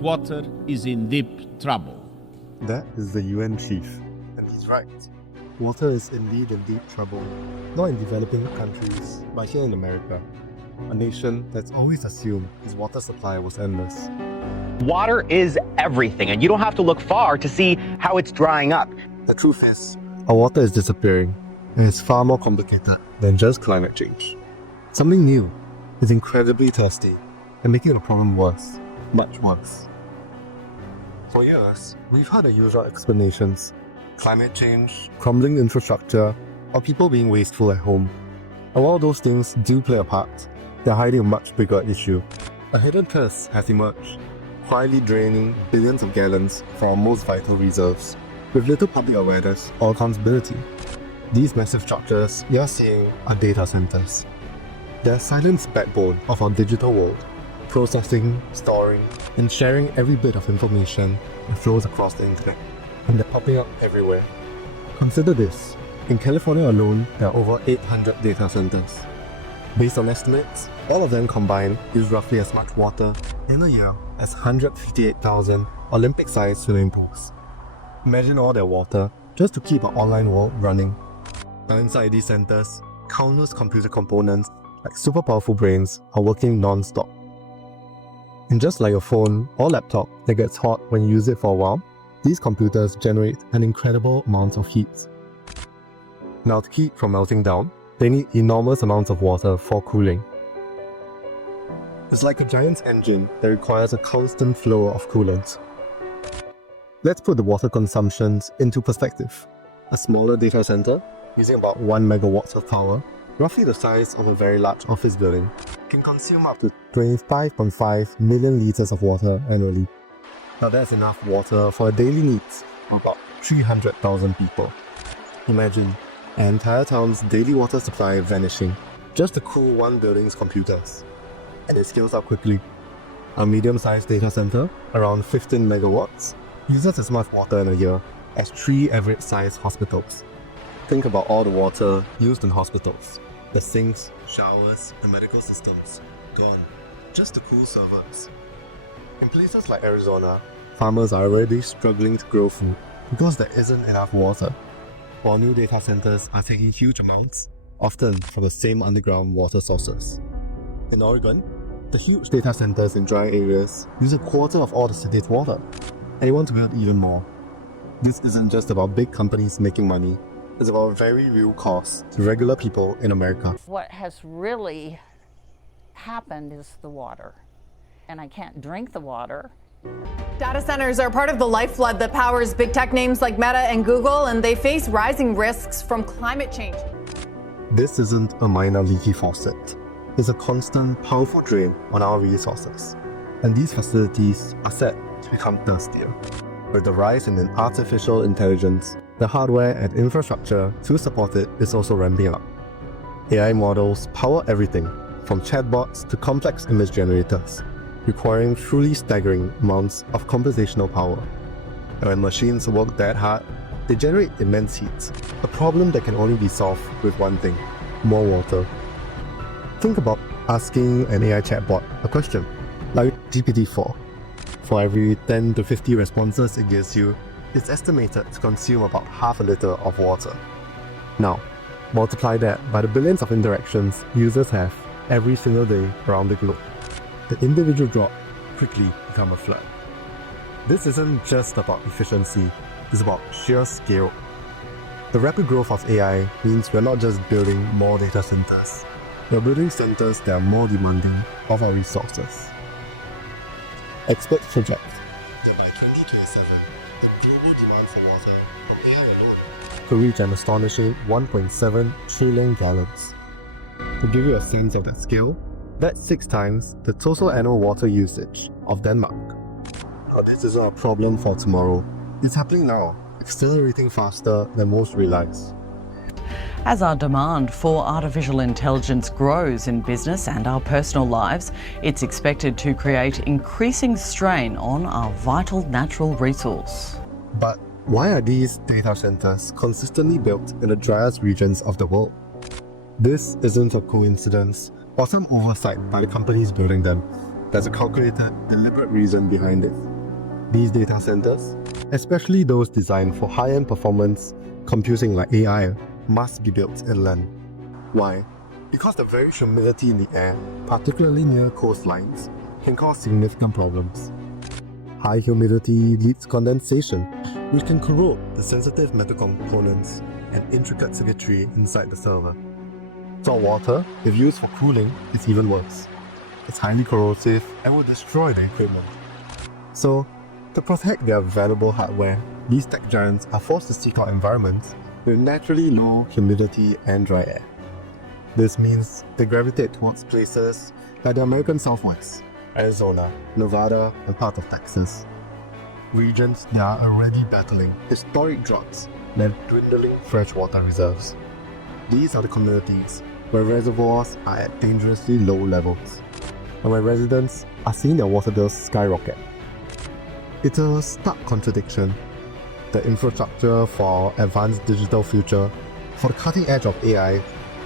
Water is in deep trouble. That is the UN chief, and he's right. Water is indeed in deep trouble, not in developing countries, but here in America, a nation that's always assumed its water supply was endless. Water is everything, and you don't have to look far to see how it's drying up. The truth is, our water is disappearing, and it's far more complicated than just climate change. Something new is incredibly thirsty and making the problem worse, much worse. For years, we've heard the usual explanations: climate change, crumbling infrastructure, or people being wasteful at home. And while those things do play a part, they're hiding a much bigger issue. A hidden curse has emerged, quietly draining billions of gallons from our most vital reserves, with little public awareness or accountability. These massive structures you're seeing are data centers. They're a silent backbone of our digital world, processing, storing, and sharing every bit of information that flows across the internet. And they're popping up everywhere. Consider this. In California alone, there are over 800 data centers. Based on estimates, all of them combined use roughly as much water in a year as 158,000 Olympic-sized swimming pools. Imagine all their water just to keep our online world running. Now inside these centers, countless computer components like super powerful brains are working non-stop. And just like a phone or laptop that gets hot when you use it for a while, these computers generate an incredible amount of heat. Now to keep from melting down, they need enormous amounts of water for cooling. It's like a giant engine that requires a constant flow of coolant. Let's put the water consumptions into perspective. A smaller data center, using about 1 megawatts of power, roughly the size of a very large office building, can consume up to 25.5 million liters of water annually. Now that's enough water for a daily needs of about 300,000 people. Imagine an entire town's daily water supply vanishing just to cool one building's computers. And it scales up quickly. A medium-sized data center, around 15 megawatts, uses as much water in a year as 3 average-sized hospitals. Think about all the water used in hospitals. The sinks, showers, and medical systems, gone, just to cool servers. In places like Arizona, farmers are already struggling to grow food because there isn't enough water, while new data centers are taking huge amounts, often from the same underground water sources. In Oregon, the huge data centers in dry areas use a quarter of all the city's water, and they want to build even more. This isn't just about big companies making money. It's about very real costs to regular people in America. What has really happened is the water, and I can't drink the water. Data centers are part of the lifeblood that powers big tech names like Meta and Google, and they face rising risks from climate change. This isn't a minor leaky faucet. It's a constant, powerful drain on our resources. And these facilities are set to become thirstier. With the rise in artificial intelligence, the hardware and infrastructure to support it is also ramping up. AI models power everything, from chatbots to complex image generators, requiring truly staggering amounts of computational power. And when machines work that hard, they generate immense heat, a problem that can only be solved with one thing: more water. Think about asking an AI chatbot a question, like GPT-4. For every 10 to 50 responses it gives you, it's estimated to consume about half a liter of water. Now, multiply that by the billions of interactions users have every single day around the globe. The individual drop quickly become a flood. This isn't just about efficiency, it's about sheer scale. The rapid growth of AI means we're not just building more data centers, we're building centers that are more demanding of our resources. Experts project that by 2027, the global demand for water from AI alone could reach an astonishing 1.7 trillion gallons. To give you a sense of that scale, that's 6 times the total annual water usage of Denmark. Now this isn't a problem for tomorrow. It's happening now, accelerating faster than most realize. As our demand for artificial intelligence grows in business and our personal lives, it's expected to create increasing strain on our vital natural resource. But why are these data centers consistently built in the driest regions of the world? This isn't a coincidence or some oversight by the companies building them. There's a calculated, deliberate reason behind it. These data centers, especially those designed for high-end performance computing like AI, must be built inland. Why? Because the very humidity in the air, particularly near coastlines, can cause significant problems. High humidity leads to condensation, which can corrode the sensitive metal components and intricate circuitry inside the server. Salt water, if used for cooling, is even worse. It's highly corrosive and will destroy the equipment. So, to protect their valuable hardware, these tech giants are forced to seek out environments with naturally low humidity and dry air. This means they gravitate towards places like the American Southwest, Arizona, Nevada, and part of Texas. Regions that are already battling historic droughts and dwindling freshwater reserves. These are the communities where reservoirs are at dangerously low levels, and where residents are seeing their water bills skyrocket. It's a stark contradiction. The infrastructure for our advanced digital future, for the cutting edge of AI,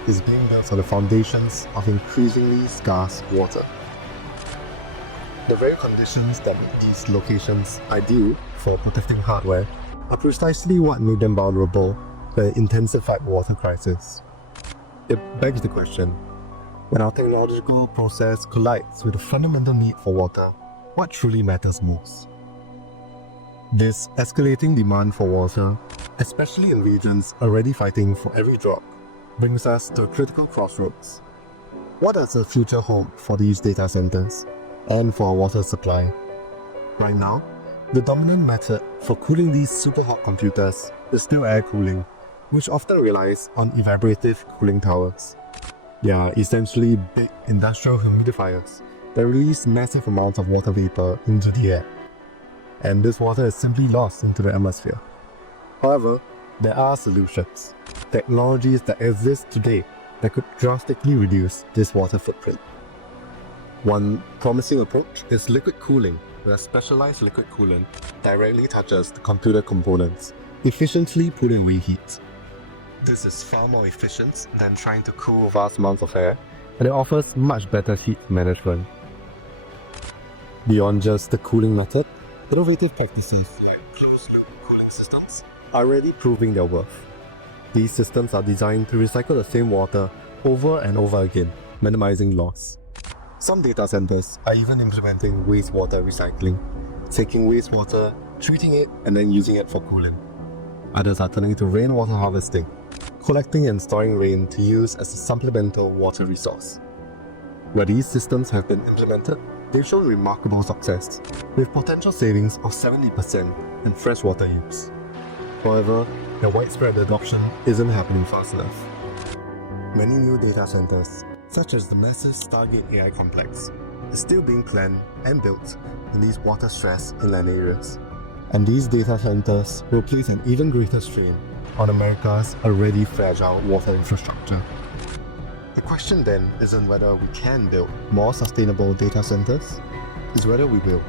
is being built on the foundations of increasingly scarce water. The very conditions that make these locations ideal for protecting hardware are precisely what made them vulnerable to an intensified water crisis. It begs the question, when our technological process collides with the fundamental need for water, what truly matters most? This escalating demand for water, especially in regions already fighting for every drop, brings us to a critical crossroads. What does the future hold for these data centers and for our water supply? Right now, the dominant method for cooling these super hot computers is still air cooling, which often relies on evaporative cooling towers. They are essentially big industrial humidifiers that release massive amounts of water vapor into the air, and this water is simply lost into the atmosphere. However, there are solutions, technologies that exist today that could drastically reduce this water footprint. One promising approach is liquid cooling, where specialized liquid coolant directly touches the computer components, efficiently pulling away heat. This is far more efficient than trying to cool vast amounts of air, and it offers much better heat management. Beyond just the cooling method, innovative practices like closed-loop cooling systems are already proving their worth. These systems are designed to recycle the same water over and over again, minimizing loss. Some data centers are even implementing wastewater recycling, taking wastewater, treating it, and then using it for cooling. Others are turning to rainwater harvesting, collecting and storing rain to use as a supplemental water resource. Where these systems have been implemented, they've shown remarkable success, with potential savings of 70% in freshwater use. However, their widespread adoption isn't happening fast enough. Many new data centers, such as the massive Stargate AI complex, is still being planned and built in these water-stressed inland areas. And these data centers will place an even greater strain on America's already fragile water infrastructure. The question then isn't whether we can build more sustainable data centers, it's whether we will.